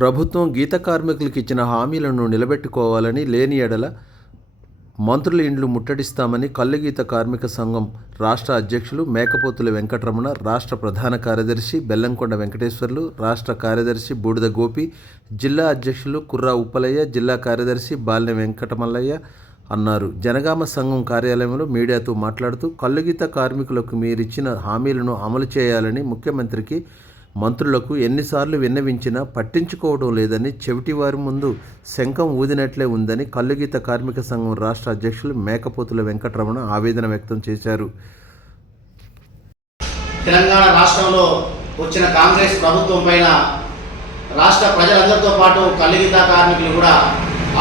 ప్రభుత్వం గీత కార్మికులకు ఇచ్చిన హామీలను నిలబెట్టుకోవాలని లేని ఎడల మంత్రుల ఇండ్లు ముట్టడిస్తామని కళ్ళగీత కార్మిక సంఘం రాష్ట్ర అధ్యక్షులు మేకపోతుల వెంకటరమణ రాష్ట్ర ప్రధాన కార్యదర్శి బెల్లంకొండ వెంకటేశ్వర్లు రాష్ట్ర కార్యదర్శి బూడిద గోపి జిల్లా అధ్యక్షులు కుర్రా ఉప్పలయ్య జిల్లా కార్యదర్శి బాలిన వెంకటమల్లయ్య అన్నారు జనగామ సంఘం కార్యాలయంలో మీడియాతో మాట్లాడుతూ కళ్ళుగీత కార్మికులకు మీరిచ్చిన హామీలను అమలు చేయాలని ముఖ్యమంత్రికి మంత్రులకు ఎన్నిసార్లు విన్నవించినా పట్టించుకోవడం లేదని చెవిటివారి ముందు శంఖం ఊదినట్లే ఉందని కల్లుగీత కార్మిక సంఘం రాష్ట్ర అధ్యక్షులు మేకపోతుల వెంకటరమణ ఆవేదన వ్యక్తం చేశారు తెలంగాణ రాష్ట్రంలో వచ్చిన కాంగ్రెస్ ప్రభుత్వం పైన రాష్ట్ర ప్రజలందరితో పాటు కల్లుగీత కార్మికులు కూడా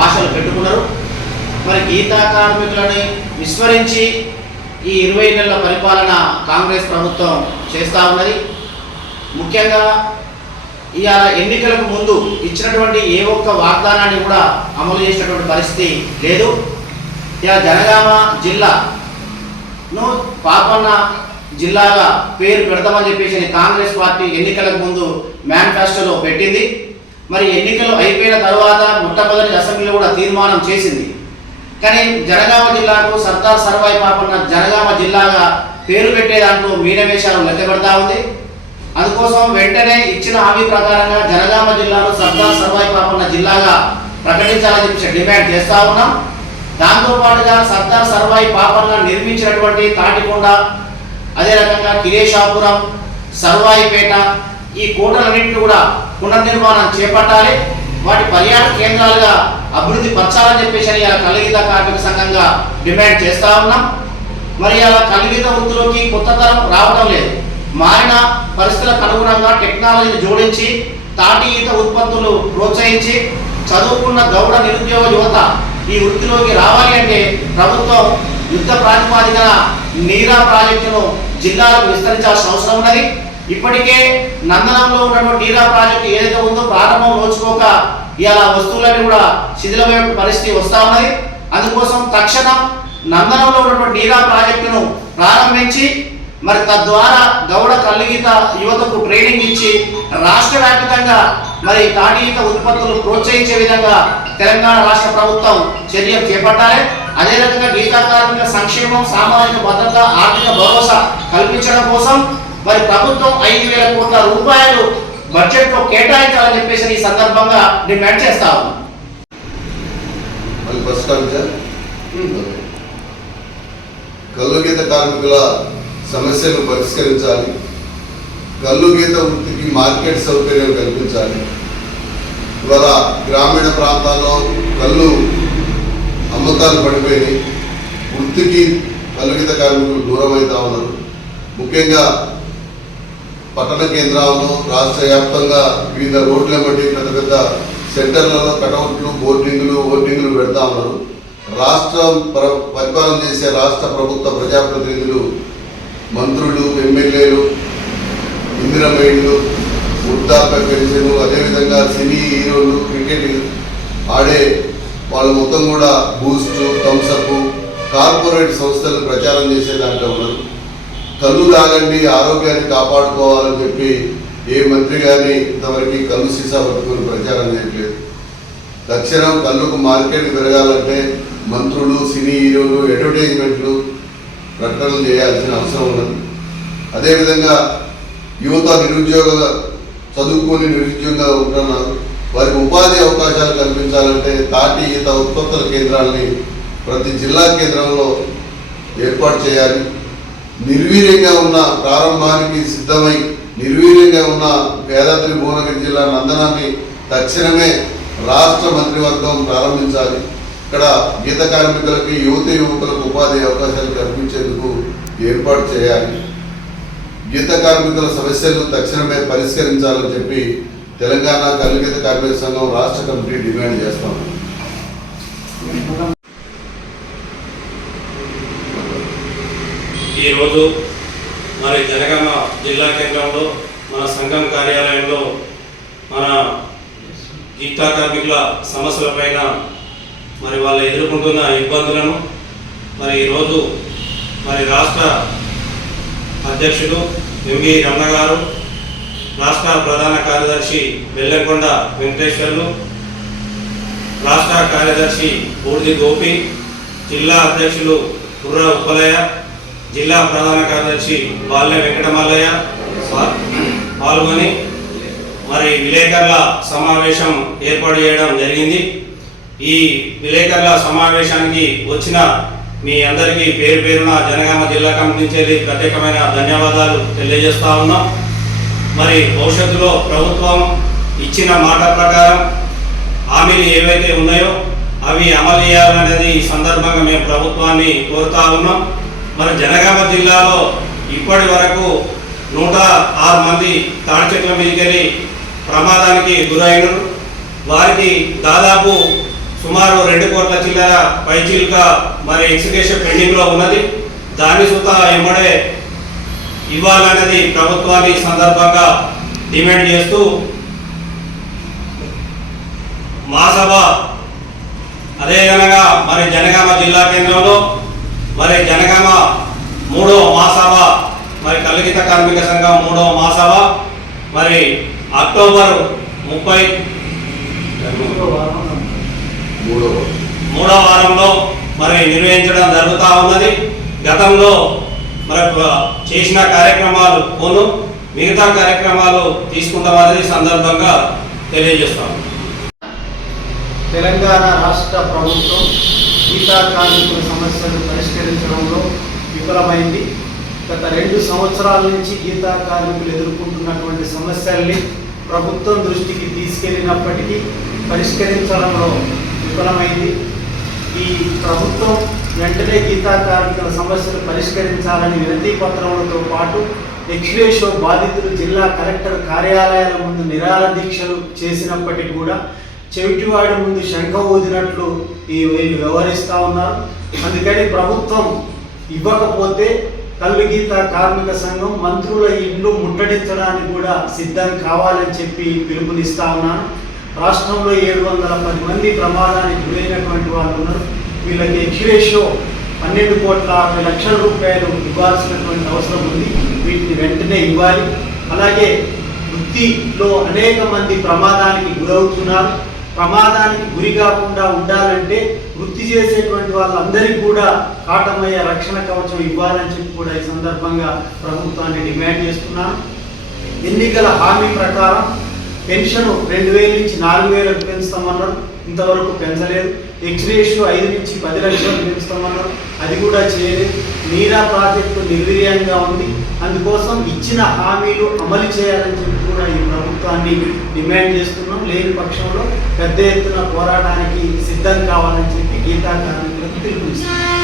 ఆశలు పెట్టుకున్నారు మరి గీతా కార్మికులని విస్మరించి ఈ ఇరవై నెలల పరిపాలన కాంగ్రెస్ ప్రభుత్వం చేస్తూ ఉన్నది ముఖ్యంగా ఇవాళ ఎన్నికలకు ముందు ఇచ్చినటువంటి ఏ ఒక్క వాగ్దానాన్ని కూడా అమలు చేసినటువంటి పరిస్థితి లేదు ఇలా జనగామ జిల్లాను పాపన్న జిల్లాగా పేరు పెడతామని చెప్పేసి కాంగ్రెస్ పార్టీ ఎన్నికలకు ముందు మేనిఫెస్టోలో పెట్టింది మరి ఎన్నికలు అయిపోయిన తర్వాత మొట్టమొదటి అసెంబ్లీలో కూడా తీర్మానం చేసింది కానీ జనగామ జిల్లాకు సర్దార్ సర్వాయి పాపన్న జనగామ జిల్లాగా పేరు పెట్టే దాంట్లో మీనవేశాలు లెక్కబడతా ఉంది అందుకోసం వెంటనే ఇచ్చిన హామీ ప్రకారంగా జనగామ జిల్లాను సర్దార్ సర్వాయి కాకుండా జిల్లాగా ప్రకటించాలని డిమాండ్ చేస్తా ఉన్నాం దాంతోపాటుగా సర్దార్ సర్వాయి పాపన్న నిర్మించినటువంటి తాటికొండ అదే రకంగా కిరేషాపురం సర్వాయిపేట ఈ కోటలన్నింటినీ కూడా పునర్నిర్మాణం చేపట్టాలి వాటి పర్యాటక కేంద్రాలుగా అభివృద్ధి పరచాలని చెప్పేసి అని ఇలా కలిగిత కార్మిక సంఘంగా డిమాండ్ చేస్తా ఉన్నాం మరి అలా కలిగిత వృత్తిలోకి కొత్త తరం రావడం లేదు మారిన పరిస్థితులకు అనుగుణంగా టెక్నాలజీని జోడించి తాటి ఈత ఉత్పత్తులు ప్రోత్సహించి చదువుకున్న గౌడ నిరుద్యోగ యువత ఈ వృత్తిలోకి రావాలి అంటే ప్రభుత్వం యుద్ధ ప్రాతిపాదికన నీరా ప్రాజెక్టును జిల్లాలకు విస్తరించాల్సిన అవసరం ఉన్నది ఇప్పటికే నందనంలో ఉన్నటువంటి నీరా ప్రాజెక్టు ఏదైతే ఉందో ప్రారంభం నోచుకోక ఇలా వస్తువులన్నీ కూడా శిథిలమైన పరిస్థితి వస్తూ ఉన్నది అందుకోసం తక్షణం నందనంలో ఉన్నటువంటి నీరా ప్రాజెక్టును ప్రారంభించి మరి తద్వారా గౌడ కల్లిగీత యువతకు ట్రైనింగ్ ఇచ్చి రాష్ట్ర వ్యాప్తంగా మరి తాడీత ఉత్పత్తులు ప్రోత్సహించే విధంగా తెలంగాణ రాష్ట్ర ప్రభుత్వం చర్యలు చేపట్టాలి రకంగా గీతా కార్మిక సంక్షేమం సామాజిక భద్రత ఆర్థిక భరోసా కల్పించడం కోసం మరి ప్రభుత్వం ఐదు వేల కోట్ల రూపాయలు బడ్జెట్లో కేటాయించాలని చెప్పేసి ఈ సందర్భంగా డిమాండ్ చేస్తా hmm. కల్లు కార్మికుల సమస్యను పరిష్కరించాలి గల్లు గీత వృత్తికి మార్కెట్ సౌకర్యం కల్పించాలి ఇవాళ గ్రామీణ ప్రాంతాల్లో కళ్ళు అమ్మకాలు పడిపోయి వృత్తికి కలుగిత కార్మికులు దూరం అవుతా ఉన్నారు ముఖ్యంగా పట్టణ కేంద్రాలను రాష్ట్ర వ్యాప్తంగా వివిధ రోడ్ల బట్టి పెద్ద పెద్ద సెంటర్లలో కటౌట్లు బోర్డింగ్లు ఓర్డింగ్లు పెడతా ఉన్నారు రాష్ట్రం పరిపాలన చేసే రాష్ట్ర ప్రభుత్వ ప్రజాప్రతినిధులు మంత్రులు ఎమ్మెల్యేలు ఇందిరా మైండ్లు వృద్ధాప్య పెన్షన్ అదేవిధంగా సినీ హీరోలు క్రికెట్ ఆడే వాళ్ళ మొత్తం కూడా బూస్ట్ థమ్స్అప్ కార్పొరేట్ సంస్థలు ప్రచారం చేసే దాంట్లో ఉన్నారు కళ్ళు తాగండి ఆరోగ్యాన్ని కాపాడుకోవాలని చెప్పి ఏ మంత్రి కానీ ఇంతవరకు కళ్ళు సీసా పట్టుకుని ప్రచారం చేయట్లేదు తక్షణం కళ్ళుకు మార్కెట్ పెరగాలంటే మంత్రులు సినీ హీరోలు అడ్వర్టైజ్మెంట్లు ప్రకటనలు చేయాల్సిన అవసరం ఉన్నది అదేవిధంగా యువత నిరుద్యోగ చదువుకొని నిరుద్యోగంగా ఉంటున్నారు వారికి ఉపాధి అవకాశాలు కల్పించాలంటే తాటి ఈత ఉత్పత్తుల కేంద్రాలని ప్రతి జిల్లా కేంద్రంలో ఏర్పాటు చేయాలి నిర్వీర్యంగా ఉన్న ప్రారంభానికి సిద్ధమై నిర్వీర్యంగా ఉన్న యాదాద్రి భువనగిరి జిల్లా నందనాన్ని తక్షణమే రాష్ట్ర మంత్రివర్గం ప్రారంభించాలి ఇక్కడ గీత కార్మికులకి యువత యువకులకు ఉపాధి అవకాశాలు కల్పించేందుకు ఏర్పాటు చేయాలి గీత కార్మికుల సమస్యలను తక్షణమే పరిష్కరించాలని చెప్పి తెలంగాణ కలుగీత కార్మిక సంఘం రాష్ట్ర కమిటీ డిమాండ్ చేస్తాం ఈరోజు మరి జనగామ జిల్లా కేంద్రంలో మన సంఘం కార్యాలయంలో మన గీతా కార్మికుల పైన మరి వాళ్ళు ఎదుర్కొంటున్న ఇబ్బందులను మరి ఈరోజు మరి రాష్ట్ర అధ్యక్షుడు ఎంవి రమణ గారు రాష్ట్ర ప్రధాన కార్యదర్శి వెల్లంకొండ వెంకటేశ్వర్లు రాష్ట్ర కార్యదర్శి బూర్జి గోపి జిల్లా అధ్యక్షులు కుర్ర ఉప్పలయ్య జిల్లా ప్రధాన కార్యదర్శి బాల్య వెంకటమల్లయ్య పాల్గొని మరి విలేకరుల సమావేశం ఏర్పాటు చేయడం జరిగింది ఈ విలేకరుల సమావేశానికి వచ్చిన మీ అందరికీ పేరు పేరున జనగామ జిల్లా కమిటీ నుంచి ప్రత్యేకమైన ధన్యవాదాలు తెలియజేస్తా ఉన్నాం మరి భవిష్యత్తులో ప్రభుత్వం ఇచ్చిన మాట ప్రకారం హామీలు ఏవైతే ఉన్నాయో అవి అమలు చేయాలనేది ఈ సందర్భంగా మేము ప్రభుత్వాన్ని కోరుతా ఉన్నాం మరి జనగామ జిల్లాలో ఇప్పటి వరకు నూట ఆరు మంది తాడిచెట్ల మీదకెళ్ళి ప్రమాదానికి గురైనరు వారికి దాదాపు సుమారు రెండు కోట్ల చిల్లర పైచీలుక మరి ఎగ్జిక్యూషన్ పెండింగ్లో ఉన్నది దాని సుత ఎమ్మడే ఇవ్వాలన్నది ప్రభుత్వాన్ని సందర్భంగా డిమాండ్ చేస్తూ మహాసభ అదేవిధంగా మరి జనగామ జిల్లా కేంద్రంలో మరి జనగామ మూడో సభ మరి కలిగిత కార్మిక సంఘం మూడో మహాసభ మరి అక్టోబర్ ముప్పై మూడో మూడో వారంలో మరి నిర్వహించడం జరుగుతూ ఉన్నది గతంలో మరి చేసిన కార్యక్రమాలు పోను మిగతా కార్యక్రమాలు తీసుకుంటామనేది సందర్భంగా తెలియజేస్తాం తెలంగాణ రాష్ట్ర ప్రభుత్వం గీతా కార్మికుల సమస్యను పరిష్కరించడంలో విఫలమైంది గత రెండు సంవత్సరాల నుంచి గీతా కార్మికులు ఎదుర్కొంటున్నటువంటి సమస్యల్ని ప్రభుత్వం దృష్టికి తీసుకెళ్ళినప్పటికీ పరిష్కరించడంలో విఫలమైంది ఈ ప్రభుత్వం వెంటనే గీతా కార్మికుల సమస్యలు పరిష్కరించాలని వినతి పత్రములతో పాటు ఎక్స్వేషో బాధితులు జిల్లా కలెక్టర్ కార్యాలయాల ముందు నిరాల దీక్షలు చేసినప్పటికీ కూడా చెవిటివాడి ముందు శంఖ ఊదినట్లు ఈ వీళ్ళు వ్యవహరిస్తూ ఉన్నారు అందుకని ప్రభుత్వం ఇవ్వకపోతే కల్లు గీత కార్మిక సంఘం మంత్రుల ఇండ్లు ముట్టడించడానికి కూడా సిద్ధం కావాలని చెప్పి పిలుపునిస్తా ఉన్నాను రాష్ట్రంలో ఏడు వందల పది మంది ప్రమాదానికి గురైనటువంటి వాళ్ళు ఉన్నారు వీళ్ళకి ఎక్స్రేషో పన్నెండు కోట్ల అరవై లక్షల రూపాయలు ఇవ్వాల్సినటువంటి అవసరం ఉంది వీటిని వెంటనే ఇవ్వాలి అలాగే వృత్తిలో అనేక మంది ప్రమాదానికి గురవుతున్నారు ప్రమాదానికి గురి కాకుండా ఉండాలంటే వృత్తి చేసేటువంటి వాళ్ళందరికీ కూడా కాటమయ్యే రక్షణ కవచం ఇవ్వాలని చెప్పి కూడా ఈ సందర్భంగా ప్రభుత్వాన్ని డిమాండ్ చేస్తున్నాను ఎన్నికల హామీ ప్రకారం పెన్షన్ రెండు వేల నుంచి నాలుగు వేలకు పెంచుతామన్నారు ఇంతవరకు పెంచలేదు ఎక్స్రేషియో ఐదు నుంచి పది లక్షలు పెంచుతామన్నారు అది కూడా చేయలేదు నీరా ప్రాజెక్టు నిర్వీర్యంగా ఉంది అందుకోసం ఇచ్చిన హామీలు అమలు చేయాలని చెప్పి కూడా ఈ ప్రభుత్వాన్ని డిమాండ్ చేస్తున్నాం లేని పక్షంలో పెద్ద ఎత్తున పోరాటానికి సిద్ధం కావాలని చెప్పి గీతా కార్మికులకు పిలుపునిస్తున్నాం